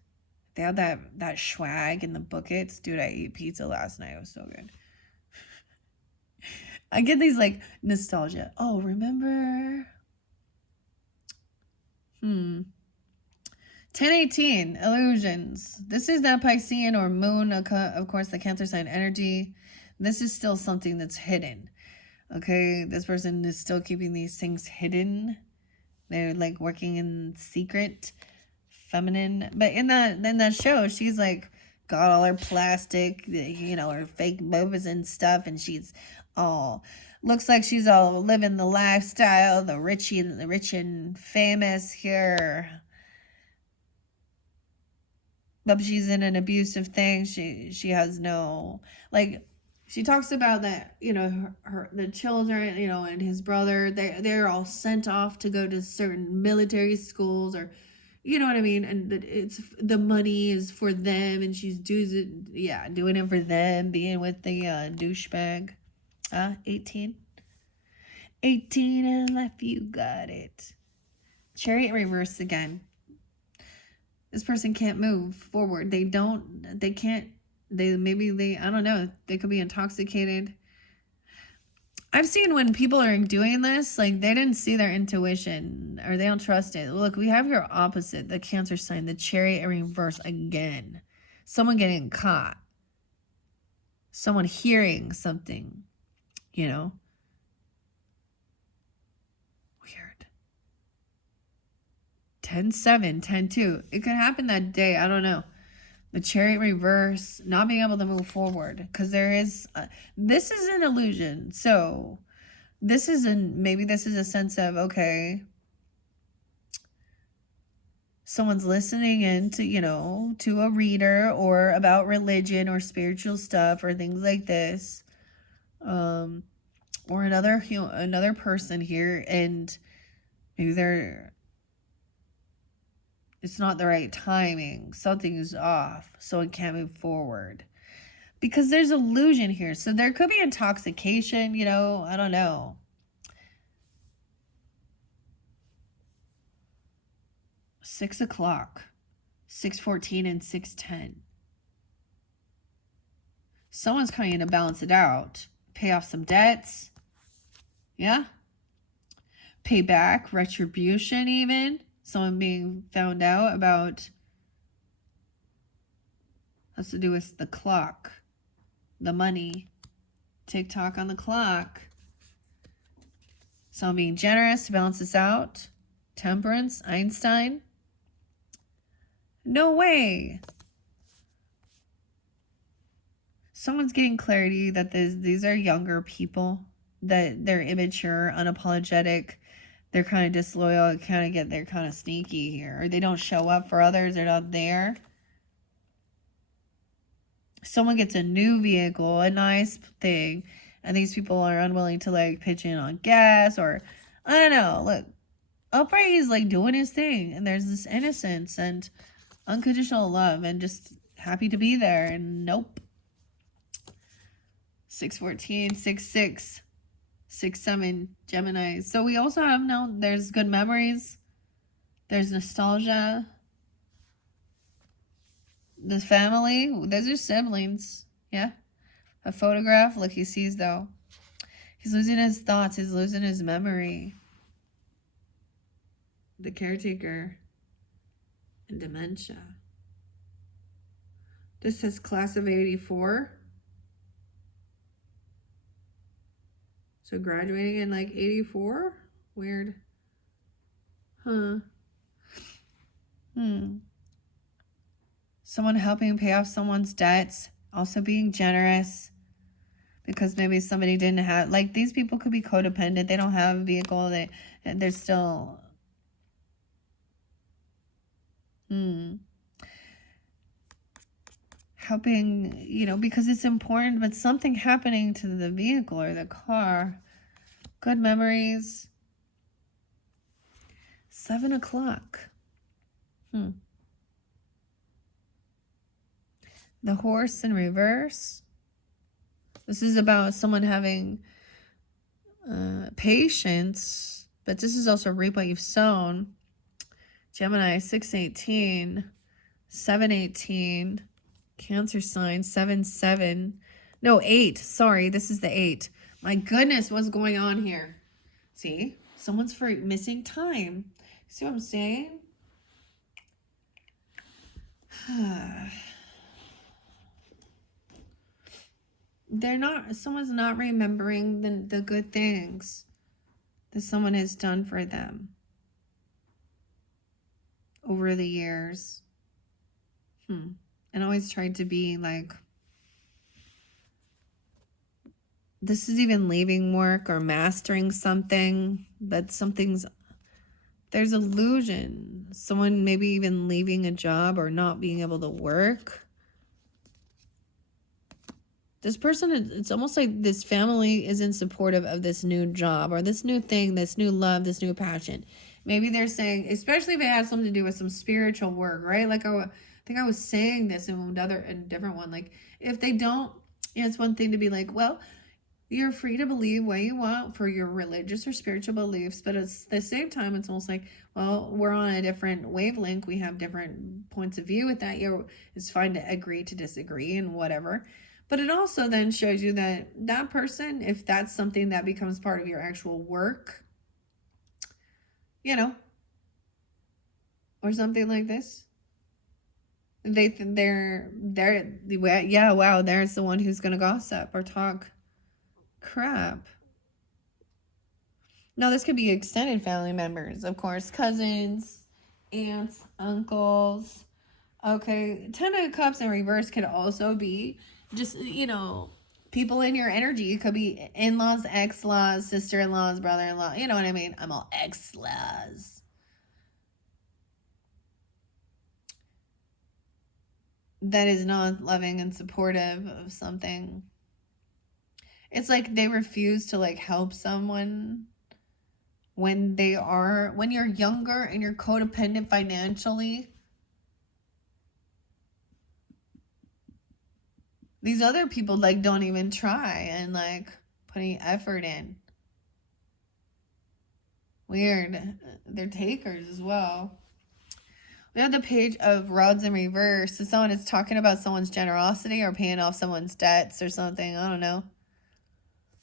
They had that swag in the buckets. Dude, I ate pizza last night. It was so good. I get these like nostalgia. Oh, remember? 1018, illusions. This is that Piscean or moon, of course, the Cancer sign energy. This is still something that's hidden. Okay, this person is still keeping these things hidden. They're like working in secret, feminine. But in that show, she's like got all her plastic, you know, her fake boobs and stuff, and she's all looks like she's all living the lifestyle, the rich and famous here. But she's in an abusive thing. She has no, like, she talks about that, you know, her the children, you know, and his brother, they're all sent off to go to certain military schools, or you know what I mean, and that it's the money is for them, and she's doing it for them, being with the douchebag. 18 in life, you got it. Chariot reverse again. This person can't move forward. They can't, I don't know, they could be intoxicated. I've seen when people are doing this, like, they didn't see their intuition, or they don't trust it. Look, we have your opposite, the Cancer sign, the Chariot in reverse again. Someone getting caught. Someone hearing something, you know. Weird. 10-7, 10-2. It could happen that day. I don't know. The Chariot reverse, not being able to move forward, because there is this is an illusion. So maybe this is a sense of, okay, someone's listening in to, you know, to a reader, or about religion or spiritual stuff or things like this, or another person here, and maybe it's not the right timing. Something is off, so it can't move forward. Because there's illusion here. So there could be intoxication, you know, I don't know. $6:00, 6:14, and 6:10. Someone's coming in to balance it out. Pay off some debts. Yeah. Pay back, retribution even. Someone being found out about, has to do with the clock, the money, TikTok on the clock. Someone being generous to balance this out. Temperance, Einstein. No way. Someone's getting clarity that these are younger people, that they're immature, unapologetic. They're kind of disloyal, they're kind of sneaky here. Or they don't show up for others, they're not there. Someone gets a new vehicle, a nice thing, and these people are unwilling to, like, pitch in on gas, or, I don't know, look, upright is, like, doing his thing, and there's this innocence and unconditional love, and just happy to be there, and nope. 6:14, 6:6. 6-7 Gemini. So we also have now, there's good memories, there's nostalgia, the family, those are siblings. Yeah. A photograph. Look, he sees, though, he's losing his thoughts, he's losing his memory. The caretaker and dementia. This says class of 84. So graduating in, like, 84? Weird. Huh. Someone helping pay off someone's debts. Also being generous. Because maybe somebody didn't have, like, these people could be codependent. They don't have a vehicle. They're still... Helping, you know, because it's important, but something happening to the vehicle or the car. Good memories. 7:00. The horse in reverse. This is about someone having patience, but this is also reap what you've sown. Gemini, 6:18, 7:18. Cancer sign, 7-7. No, 8. Sorry, this is the 8. My goodness, what's going on here? See? Someone's for missing time. See what I'm saying? Someone's not remembering the good things that someone has done for them over the years. and always tried to be like, this is even leaving work or mastering something, but there's illusion. Someone maybe even leaving a job or not being able to work. This person, it's almost like this family isn't supportive of this new job or this new thing, this new love, this new passion. Maybe they're saying, especially if it has something to do with some spiritual work, right? Like I think I was saying this in a different one. Like if they don't, it's one thing to be like, well, you're free to believe what you want for your religious or spiritual beliefs, but at the same time, it's almost like, well, we're on a different wavelength. We have different points of view with that. It's fine to agree to disagree and whatever. But it also then shows you that that person, if that's something that becomes part of your actual work, or something like this, they're yeah, wow, there's the one who's gonna gossip or talk crap. Now, this could be extended family members, of course, cousins, aunts, uncles. Okay, Ten of Cups in reverse could also be just, people in your energy. It could be in-laws, ex-laws, sister-in-laws, brother-in-law. You know what I mean? I'm all ex-laws. That is not loving and supportive of something. It's like they refuse to help someone when you're younger and you're codependent financially. These other people don't even try and put any effort in. Weird. They're takers as well. We have the Page of Rods in reverse. So someone is talking about someone's generosity or paying off someone's debts or something. I don't know.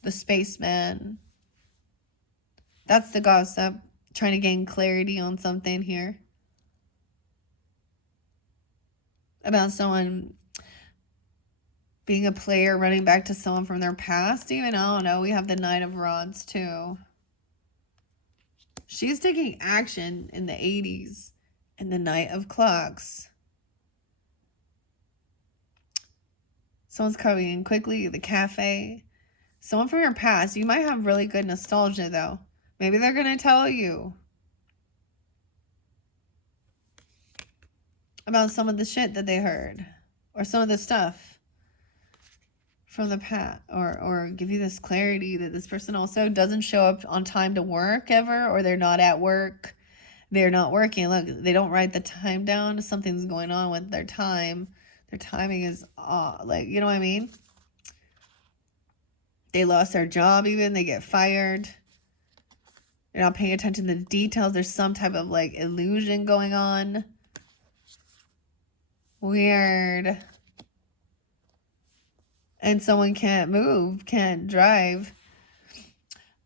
The Spaceman. That's the gossip. Trying to gain clarity on something here. About someone being a player, running back to someone from their past. Even, I don't know. We have the Knight of Rods too. She's taking action in the 80s. And the Knight of Clocks. Someone's coming in quickly. The Cafe. Someone from your past. You might have really good nostalgia, though. Maybe they're going to tell you about some of the shit that they heard. Or some of the stuff from the past. Or give you this clarity that this person also doesn't show up on time to work ever. Or they're not at work. They're not working. Look, they don't write the time down. Something's going on with their time. Their timing is you know what I mean? They lost their job even. They get fired. They're not paying attention to the details. There's some type of illusion going on. Weird. And someone can't move, can't drive.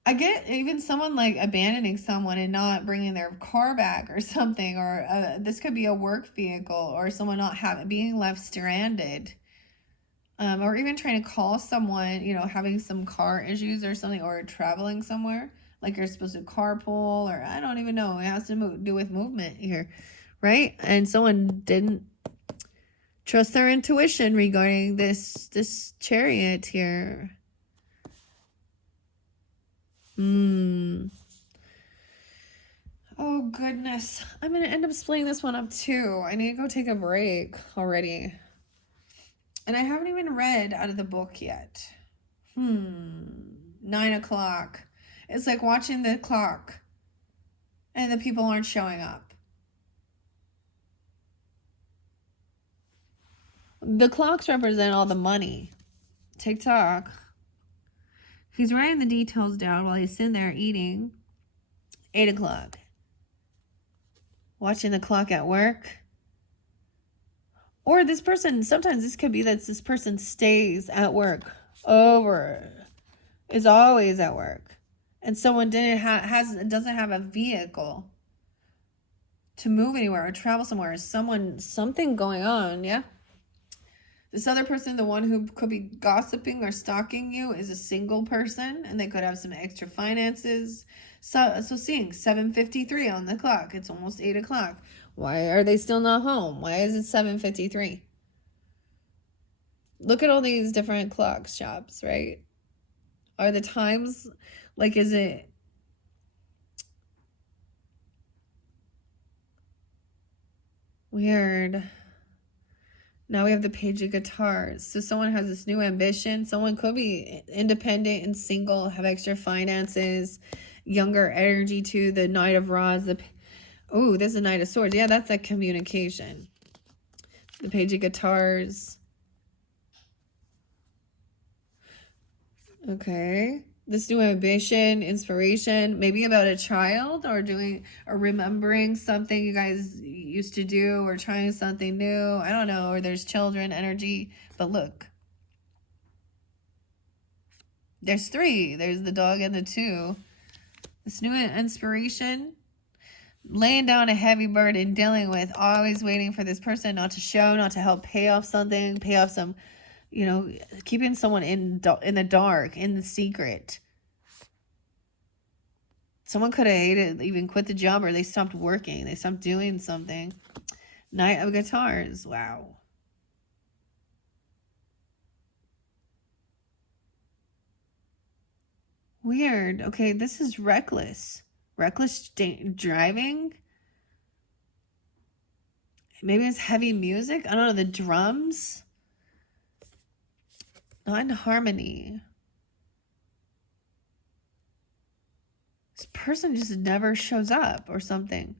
I get even someone abandoning someone and not bringing their car back or something, or this could be a work vehicle, or someone not being left stranded, or even trying to call someone, having some car issues or something, or traveling somewhere, you're supposed to carpool, or I don't even know. It has to do with movement here, right? And someone didn't trust their intuition regarding this Chariot here. Oh, goodness. I'm going to end up splitting this one up, too. I need to go take a break already. And I haven't even read out of the book yet. 9 o'clock. It's like watching the clock. And the people aren't showing up. The clocks represent all the money. TikTok. He's writing the details down while he's sitting there eating. 8 o'clock. Watching the clock at work. Or this person, sometimes this could be that this person stays at work is always at work. And someone doesn't have a vehicle to move anywhere or travel somewhere. Something going on, yeah? This other person, the one who could be gossiping or stalking you, is a single person, and they could have some extra finances. So seeing 7:53 on the clock. It's almost 8 o'clock. Why are they still not home? Why is it 7:53? Look at all these different clock shops, right? Are the times, like, is it weird? Now we have the page of guitars. So someone has this new ambition. Someone could be independent and single, have extra finances, younger energy too. The Knight of Rods. Oh, there's the Knight of Swords. Yeah, that's like communication. The page of guitars. Okay. This new ambition, inspiration, maybe about a child or doing or remembering something you guys used to do or trying something new. I don't know. Or there's children energy. But look, there's three. There's the dog and the two. This new inspiration, laying down a heavy burden, dealing with, always waiting for this person not to show, not to help pay off something, pay off some, you know, keeping someone in the dark, in the secret. Someone could have hated, even quit the job, or they stopped working. They stopped doing something. Knight of Guitars. Wow. Weird. Okay, this is reckless. Reckless driving. Maybe it's heavy music. I don't know. The drums. Not in harmony. This person just never shows up or something.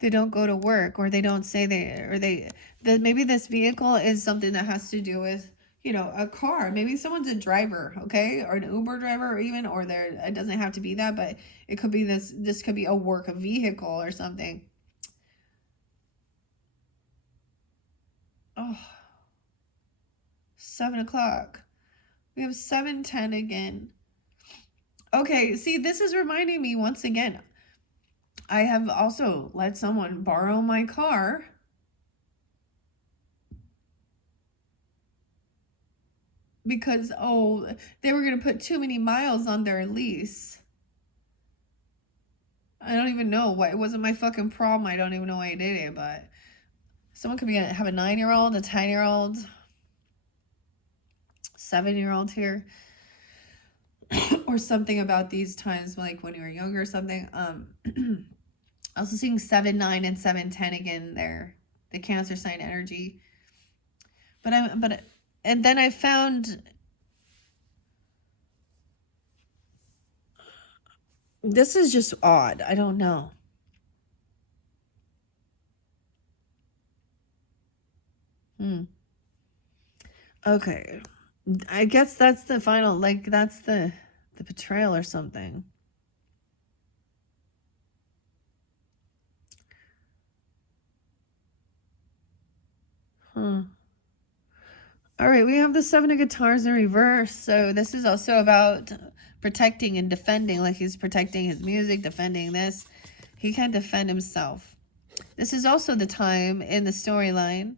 They don't go to work, or they don't say maybe this vehicle is something that has to do with, you know, a car. Maybe someone's a driver, okay, or an Uber driver, or even, or it doesn't have to be that, but it could be this could be a work vehicle or something. Oh, 7 o'clock. We have 7:10 again. Okay, see, this is reminding me once again. I have also let someone borrow my car because, oh, they were going to put too many miles on their lease. I don't even know why. It wasn't my fucking problem. I don't even know why I did it, but someone could have a 9-year-old, a 10-year-old, 7-year-old here. Or something about these times, like when you were younger or something. Also seeing 7, 9, and 7, 10 again there. The Cancer sign energy. And then I found this is just odd. I don't know. Okay. I guess that's the final, like, that's the betrayal or something. All right, we have the 7 of guitars in reverse. So this is also about protecting and defending, like he's protecting his music, defending this. He can't defend himself. This is also the time in the storyline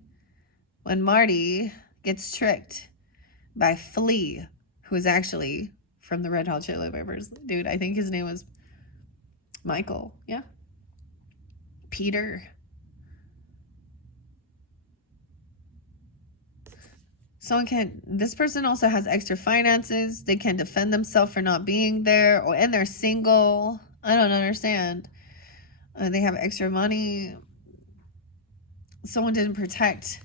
when Marty gets tricked by Flea, who is actually from the Red Hot Chili Peppers. Dude, I think his name was Michael. Yeah. Peter. This person also has extra finances. They can defend themselves for not being there, and they're single. I don't understand. They have extra money. Someone didn't protect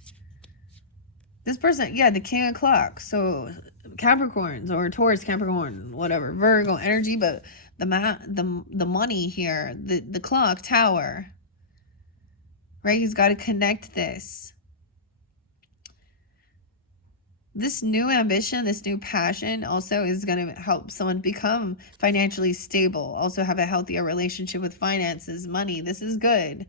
this person. Yeah, the King of Clocks. So Capricorns or Taurus, Capricorn, whatever, Virgo energy, but the money here, the clock tower, right? He's got to connect this. This new ambition, this new passion also is going to help someone become financially stable, also have a healthier relationship with finances, money. This is good.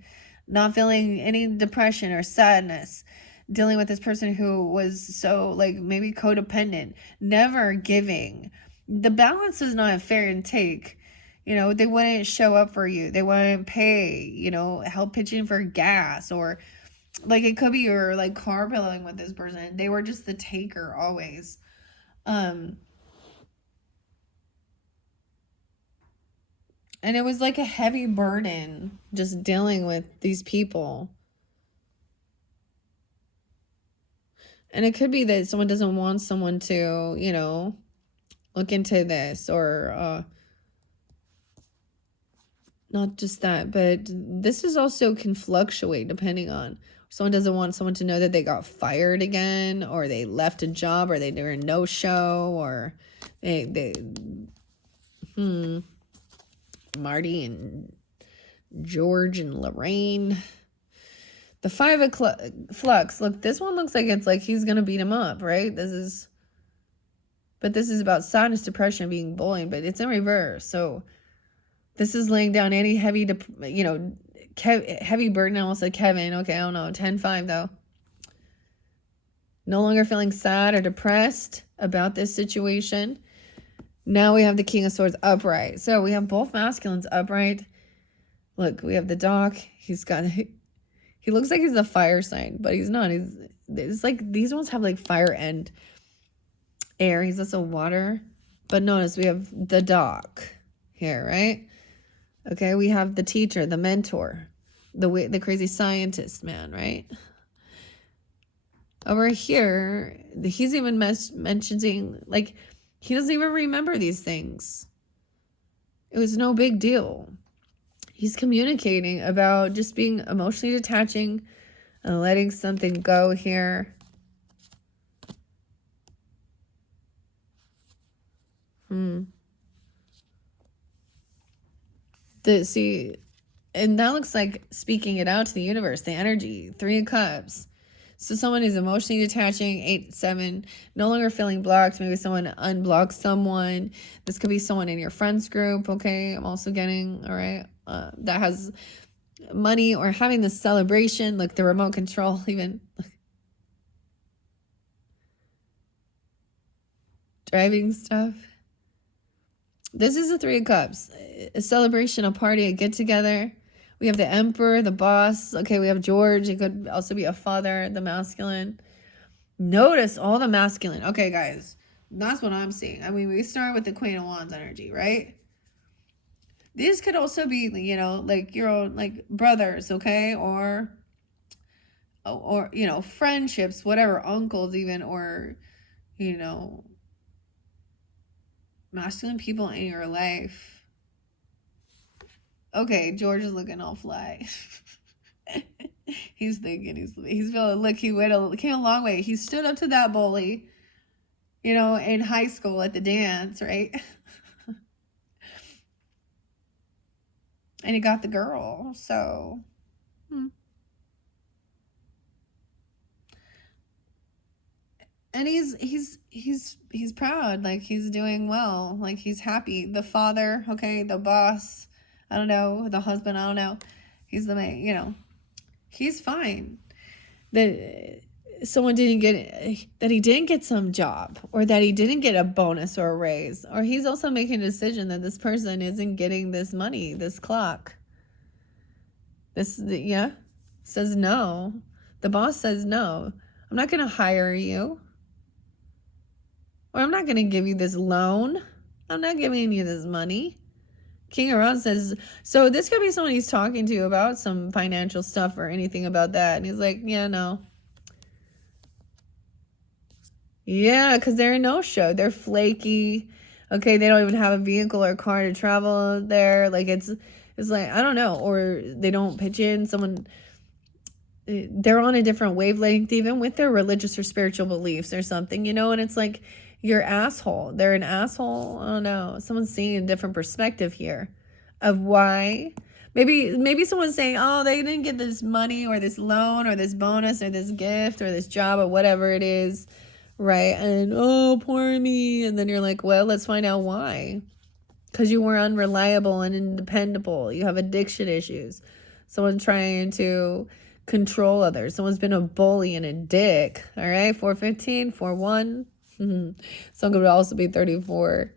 Not feeling any depression or sadness. Dealing with this person who was so, like, maybe codependent, never giving. The balance is not fair and take. You know, they wouldn't show up for you. They wouldn't pay, you know, help pitching for gas, or like it could be you're like carpooling with this person. They were just the taker always. And it was like a heavy burden just dealing with these people. And it could be that someone doesn't want someone to, you know, look into this, or not just that, but this is also can fluctuate depending on, someone doesn't want someone to know that they got fired again, or they left a job, or they were a no-show, or they Marty and George and Lorraine. The 5 of flux. Look, this one looks like it's like he's gonna beat him up, right? This is about sadness, depression, being bullied, but it's in reverse. So this is laying down any heavy, you know, heavy burden. I almost said Kevin. Okay, I don't know. 10-5 though. No longer feeling sad or depressed about this situation. Now we have the King of Swords upright. So we have both masculines upright. Look, we have the Doc. He looks like he's a fire sign, but he's not. It's like these ones have like fire and air. He's also water. But notice we have the Doc here, right? Okay, we have the teacher, the mentor, the crazy scientist man, right? Over here, he's even mentioning, like, he doesn't even remember these things. It was no big deal. He's communicating about just being emotionally detaching and letting something go here. See, and that looks like speaking it out to the universe, the energy, 3 of Cups. So someone is emotionally detaching, 8-7, no longer feeling blocked. Maybe someone unblocks someone. This could be someone in your friends group, okay? I'm also getting, all right, that has money, or having this celebration, like the remote control even. Driving stuff. This is the 3 of Cups. A celebration, a party, a get-together. We have the Emperor, the boss. Okay, we have George. It could also be a father, the masculine. Notice all the masculine. Okay, guys. That's what I'm seeing. I mean, we start with the Queen of Wands energy, right? These could also be, you know, like your own, like, brothers, okay? Or you know, friendships, whatever, uncles even, or, you know, masculine people in your life. Okay, George is looking all fly. He's thinking, he's feeling, look, came a long way. He stood up to that bully, you know, in high school at the dance, right? And he got the girl, so. And he's proud, like he's doing well, like he's happy. The father, okay, the boss, I don't know, the husband, I don't know. He's the man, you know. He's fine. That someone didn't get, that he didn't get some job, or that he didn't get a bonus or a raise, or he's also making a decision that this person isn't getting this money, this clock. Yeah, says no. The boss says no. I'm not going to hire you. Or I'm not going to give you this loan. I'm not giving you this money. King of Rods says, so this could be someone he's talking to about some financial stuff or anything about that. And he's like, yeah, no. Yeah, because they're a no-show. They're flaky. Okay, they don't even have a vehicle or car to travel there. Like, it's like, I don't know. Or they don't pitch in. They're on a different wavelength, even with their religious or spiritual beliefs or something, you know? And it's like, you're asshole. They're an asshole. I don't know. Someone's seeing a different perspective here of why. Maybe someone's saying, oh, they didn't get this money or this loan or this bonus or this gift or this job or whatever it is, right? And, oh, poor me. And then you're like, well, let's find out why. Because you were unreliable and independable. You have addiction issues. Someone's trying to control others. Someone's been a bully and a dick. All right, 415, 41. Someone could also be 34.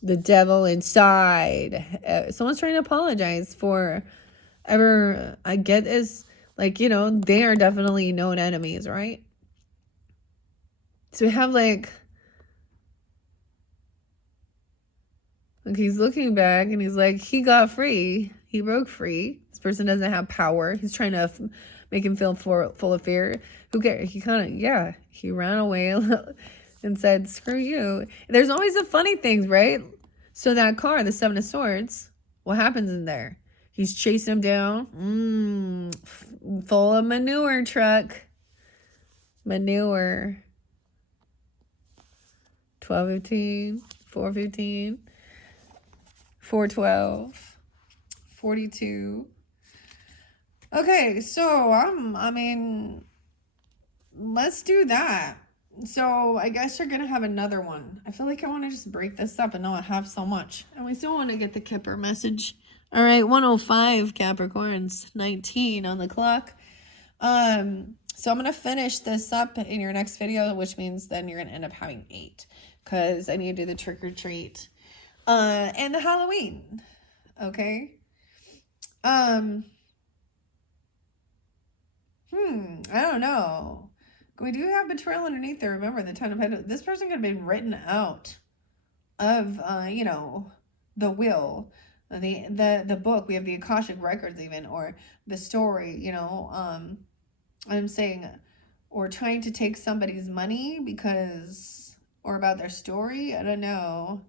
The devil inside. Someone's trying to apologize for ever. I get this. Like, you know, they are definitely known enemies, right? So we have like he's looking back and he's like, he got free. He broke free. This person doesn't have power. He's trying to make him feel full of fear. Who cares? He kind of, yeah, he ran away and said, screw you. There's always the funny things, right? So that car, the Seven of Swords, what happens in there? He's chasing him down. Full of manure truck. Manure. 12:15, 4:15, 4:12, 42. Okay, so I mean, let's do that. So I guess you're gonna have another one. I feel like I want to just break this up and not have so much. And we still want to get the Kipper message. All right, 105 Capricorns, 19 on the clock. So I'm gonna finish this up in your next video, which means then you're gonna end up having 8, because I need to do the trick or treat, and the Halloween. Okay. I don't know. We do have betrayal underneath there. Remember, the Ten of Pentacles. This person could have been written out of, you know, the will, the book. We have the Akashic records even, or the story, you know. I'm saying, or trying to take somebody's money because, or about their story. I don't know.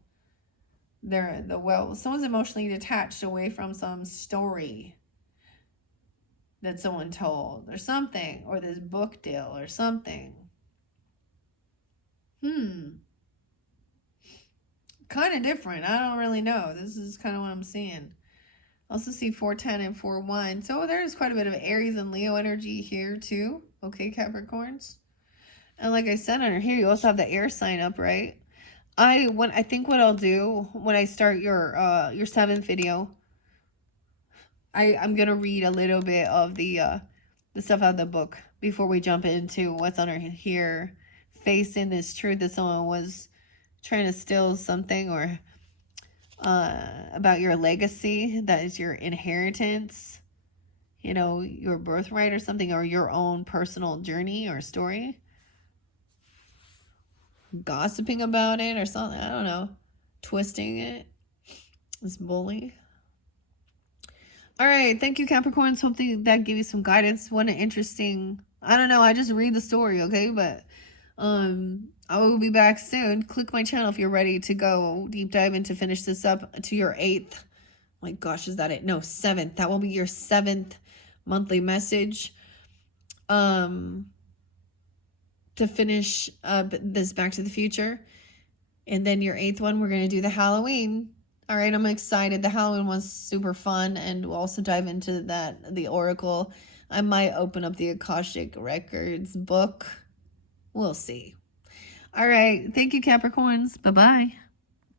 Someone's emotionally detached away from some story that someone told or something, or this book deal or something. Kind of different. I don't really know. This is kind of what I'm seeing. I also see 410 and 41. So there's quite a bit of Aries and Leo energy here too. Okay, Capricorns. And like I said under here, you also have the air sign up, right? I think what I'll do when I start your 7th video, I'm gonna read a little bit of the stuff out of the book before we jump into what's under here. Facing this truth that someone was trying to steal something, or about your legacy, that is your inheritance, you know, your birthright or something, or your own personal journey or story. Gossiping about it or something, I don't know. Twisting it. This bully. All right, thank you, Capricorns. Hope that gave you some guidance. What an interesting, I don't know, I just read the story, okay? But I will be back soon. Click my channel if you're ready to go deep dive into finish this up to your 8th. My gosh, is that it? No, 7th. That will be your 7th monthly message. To finish up this Back to the Future. And then your 8th one, we're going to do the Halloween. All right, I'm excited. The Halloween was super fun, and we'll also dive into the Oracle. I might open up the Akashic Records book. We'll see. All right, thank you, Capricorns. Bye-bye.